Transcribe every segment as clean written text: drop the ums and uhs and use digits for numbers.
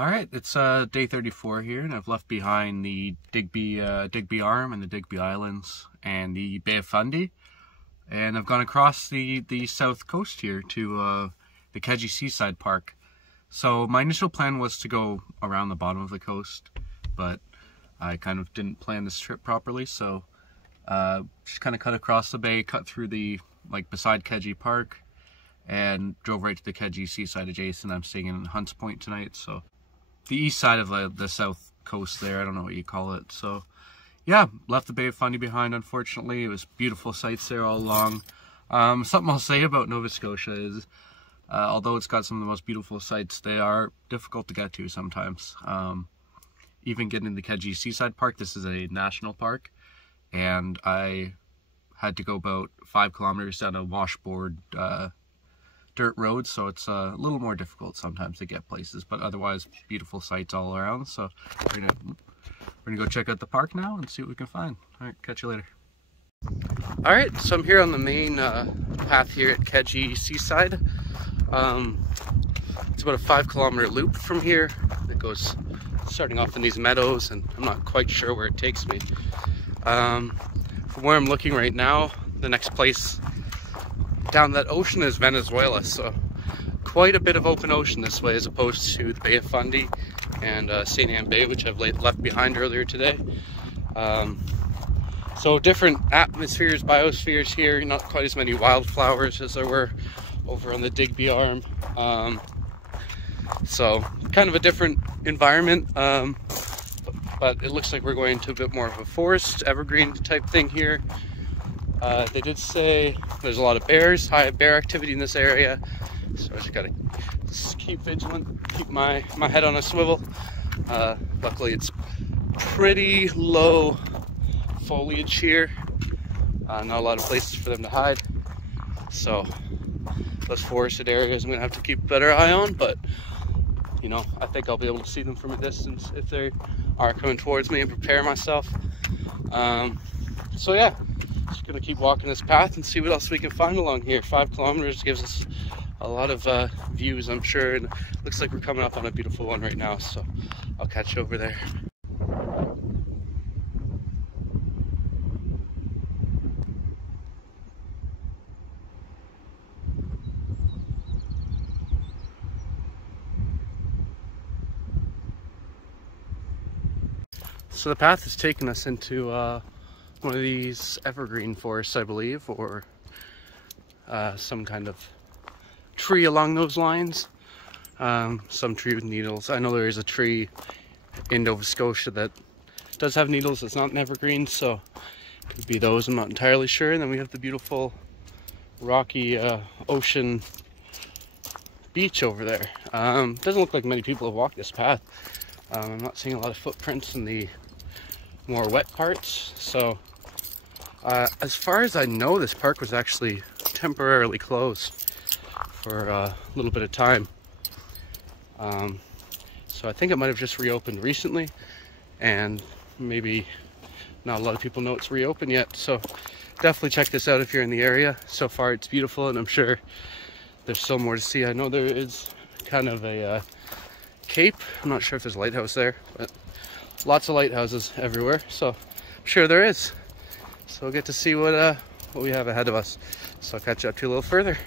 Alright, it's day 34 here, and I've left behind the Digby Arm and the Digby Islands and the Bay of Fundy, and I've gone across the south coast here to the Kejimkujik Seaside Park. So my initial plan was to go around the bottom of the coast, but I kind of didn't plan this trip properly, so just kind of cut across the bay, cut through the, beside Kejimkujik Park, and drove right to the Kejimkujik Seaside Adjacent. I'm staying in Hunts Point tonight, so the east side of the south coast there, I don't know what you call it. So yeah, left the Bay of Fundy behind, unfortunately. It was beautiful sights there all along. Something I'll say about Nova Scotia is, although it's got some of the most beautiful sights, they are difficult to get to sometimes. Even getting to the Kejimkujik Seaside Park, this is a national park, and I had to go about 5 kilometers down a washboard dirt road, so it's a little more difficult sometimes to get places, but otherwise beautiful sights all around. So we're gonna go check out the park now and see what we can find. All right, catch you later. All right, so I'm here on the main path here at Kejimkujik Seaside. It's about a 5 kilometer loop from here that goes starting off in these meadows, and I'm not quite sure where it takes me. From where I'm looking right now, the next place down that ocean is Venezuela, so quite a bit of open ocean this way as opposed to the Bay of Fundy and St. Anne Bay, which I've left behind earlier today. So different atmospheres, biospheres here, not quite as many wildflowers as there were over on the Digby Arm. So kind of a different environment, but it looks like we're going to a bit more of a forest, evergreen type thing here. They did say there's a lot of bears, high bear activity in this area, so I just gotta keep vigilant, keep my head on a swivel. Luckily it's pretty low foliage here, not a lot of places for them to hide, so those forested areas I'm gonna have to keep a better eye on, but you know, I think I'll be able to see them from a distance if they are coming towards me and prepare myself. So yeah, just gonna keep walking this path and see what else we can find along here. 5 kilometers gives us a lot of views, I'm sure, and it looks like we're coming up on a beautiful one right now, so I'll catch you over there. So the path has taken us into one of these evergreen forests, I believe, or some kind of tree along those lines. Some tree with needles. I know there is a tree in Nova Scotia that does have needles. It's not an evergreen, so it could be those. I'm not entirely sure. And then we have the beautiful rocky ocean beach over there. Doesn't look like many people have walked this path. I'm not seeing a lot of footprints in the more wet parts, so as far as I know, this park was actually temporarily closed for a little bit of time, so I think it might have just reopened recently, and maybe not a lot of people know it's reopened yet, so definitely check this out if you're in the area. So far it's beautiful, and I'm sure there's still more to see. I know there is kind of a cape. I'm not sure if there's a lighthouse there, but lots of lighthouses everywhere, so I'm sure there is. So we'll get to see what we have ahead of us. So I'll catch you up to you a little further.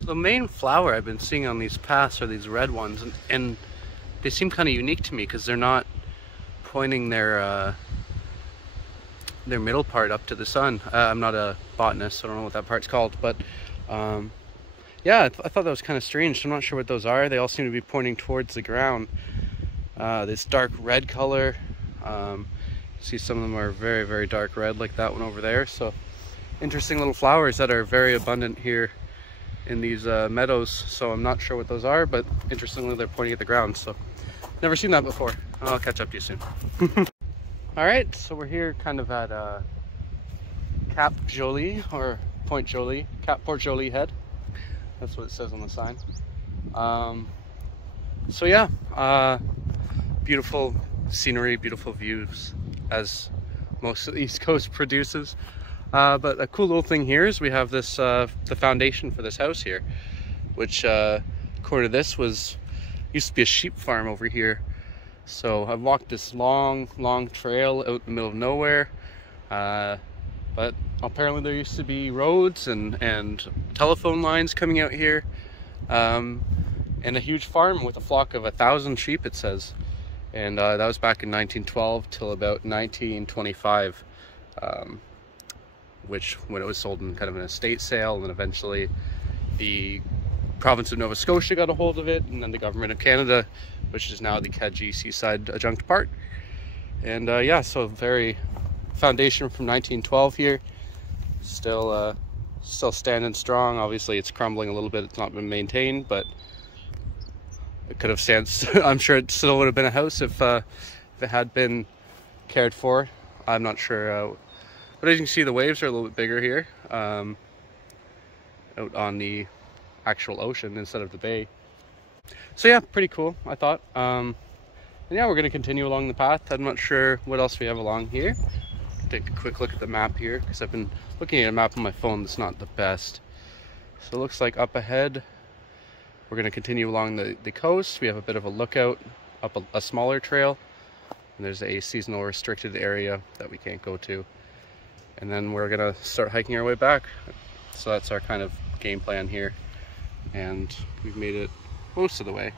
The main flower I've been seeing on these paths are these red ones, and they seem kind of unique to me because they're not pointing their middle part up to the sun. I'm not a botanist, so I don't know what that part's called, but yeah, I thought that was kind of strange. I'm not sure what those are. They all seem to be pointing towards the ground. This dark red color, see some of them are very, very dark red, like that one over there. So interesting little flowers that are very abundant here in these meadows. So I'm not sure what those are, but interestingly they're pointing at the ground, so never seen that before. I'll catch up to you soon. All right, so we're here kind of at Cap Jolie, or Point Jolie, Cap Port Jolie Head. That's what it says on the sign. So yeah, beautiful scenery, beautiful views, as most of the East Coast produces. But a cool little thing here is we have this, the foundation for this house here, which according to this used to be a sheep farm over here. So I've walked this long trail out in the middle of nowhere, but apparently there used to be roads and telephone lines coming out here, and a huge farm with a flock of 1,000 sheep, it says. And that was back in 1912 till about 1925, which when it was sold in kind of an estate sale, and then eventually the province of Nova Scotia got a hold of it, and then the government of Canada, which is now the Kejimkujik Seaside Adjunct Park. And yeah, so very foundation from 1912 here, still standing strong. Obviously it's crumbling a little bit, it's not been maintained, but it could have I'm sure it still would have been a house if it had been cared for. I'm not sure, but as you can see, the waves are a little bit bigger here, out on the actual ocean instead of the bay. So yeah, pretty cool, I thought. And yeah, we're going to continue along the path. I'm not sure what else we have along here. Take a quick look at the map here, because I've been looking at a map on my phone that's not the best. So it looks like up ahead we're going to continue along the coast. We have a bit of a lookout up a smaller trail, and there's a seasonal restricted area that we can't go to, and then we're going to start hiking our way back. So that's our kind of game plan here, and we've made it most of the way.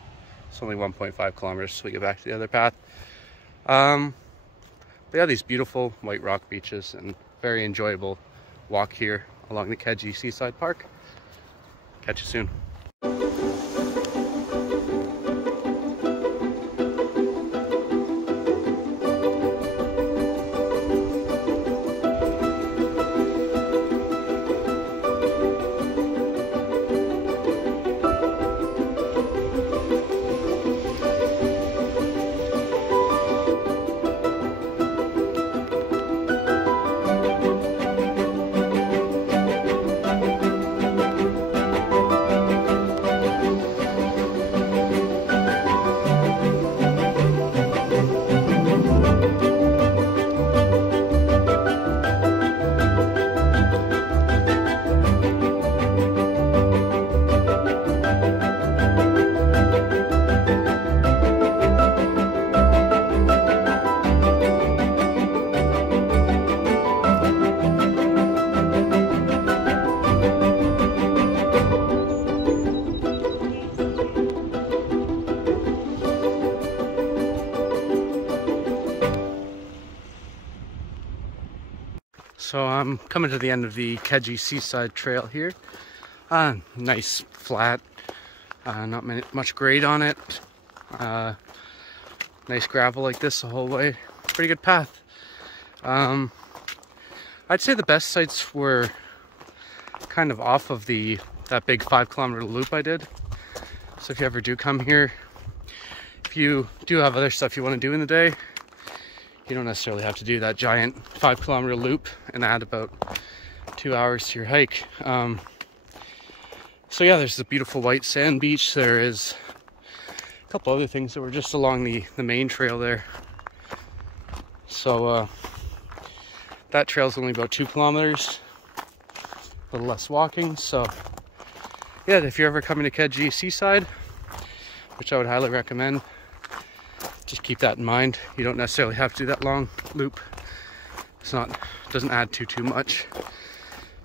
It's only 1.5 kilometers till we get back to the other path. But yeah, these beautiful white rock beaches, and very enjoyable walk here along the Kejimkujik Seaside Park. Catch you soon. So I'm coming to the end of the Kejimkujik Seaside Trail here. Nice flat, not much grade on it. Nice gravel like this the whole way. Pretty good path. I'd say the best sites were kind of off of that big 5-kilometer loop I did. So if you ever do come here, if you do have other stuff you want to do in the day, you don't necessarily have to do that giant 5-kilometer loop and add about 2 hours to your hike. So yeah, there's the beautiful white sand beach. There is a couple other things that were just along the main trail there. So that trail's only about 2 kilometers, a little less walking. So yeah, if you're ever coming to Kejimkujik Seaside, which I would highly recommend, just keep that in mind. You don't necessarily have to do that long loop. Doesn't add too much.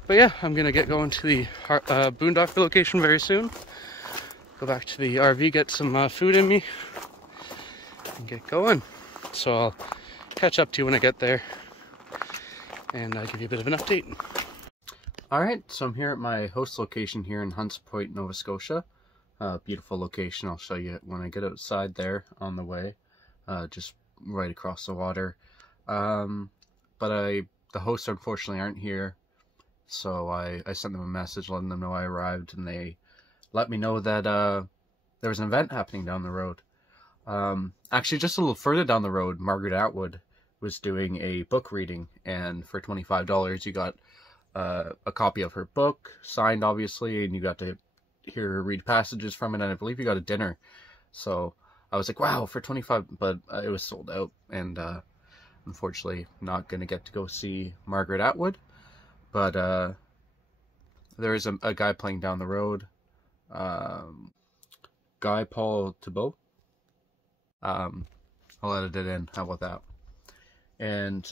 But yeah, I'm gonna get going to the boondock location very soon. Go back to the RV, get some food in me, and get going. So I'll catch up to you when I get there, and I'll give you a bit of an update. Alright, so I'm here at my host location here in Hunts Point, Nova Scotia. Beautiful location. I'll show you when I get outside there on the way. Just right across the water. But the hosts unfortunately aren't here, so I sent them a message letting them know I arrived, and they let me know that there was an event happening down the road. Actually, just a little further down the road, Margaret Atwood was doing a book reading, and for $25 you got a copy of her book, signed obviously, and you got to hear her read passages from it, and I believe you got a dinner. So I was like, wow, for 25, but it was sold out, and unfortunately not going to get to go see Margaret Atwood. But there is a guy playing down the road, Guy Paul Thibault. I'll edit it in, how about that? And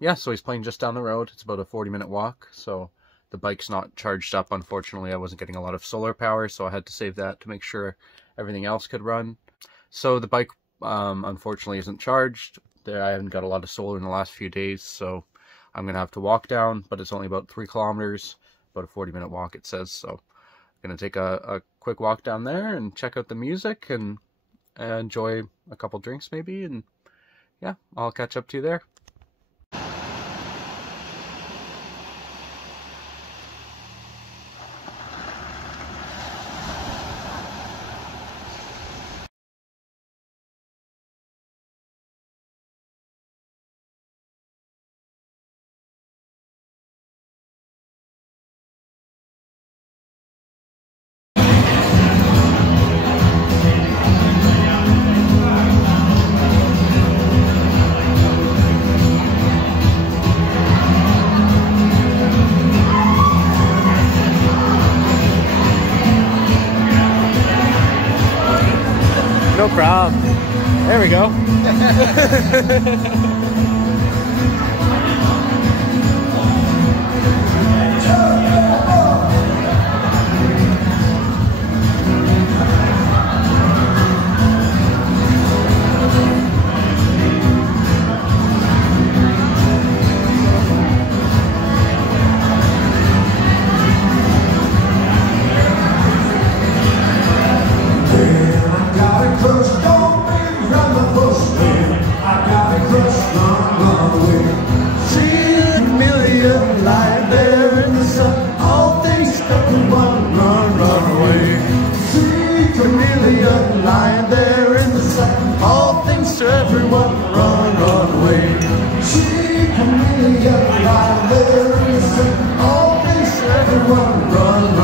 yeah, so he's playing just down the road. It's about a 40-minute walk, so the bike's not charged up. Unfortunately, I wasn't getting a lot of solar power, so I had to save that to make sure everything else could run. So the bike unfortunately isn't charged. I haven't got a lot of solar in the last few days, so I'm gonna have to walk down, but it's only about 3 kilometers, about a 40-minute walk it says. So I'm gonna take a quick walk down there and check out the music and enjoy a couple drinks maybe, and yeah, I'll catch up to you there. No problem. There we go. Lying there in the sun, all things to everyone, run, run away. See Camellia lying there in the sun, all things to everyone, run, run away.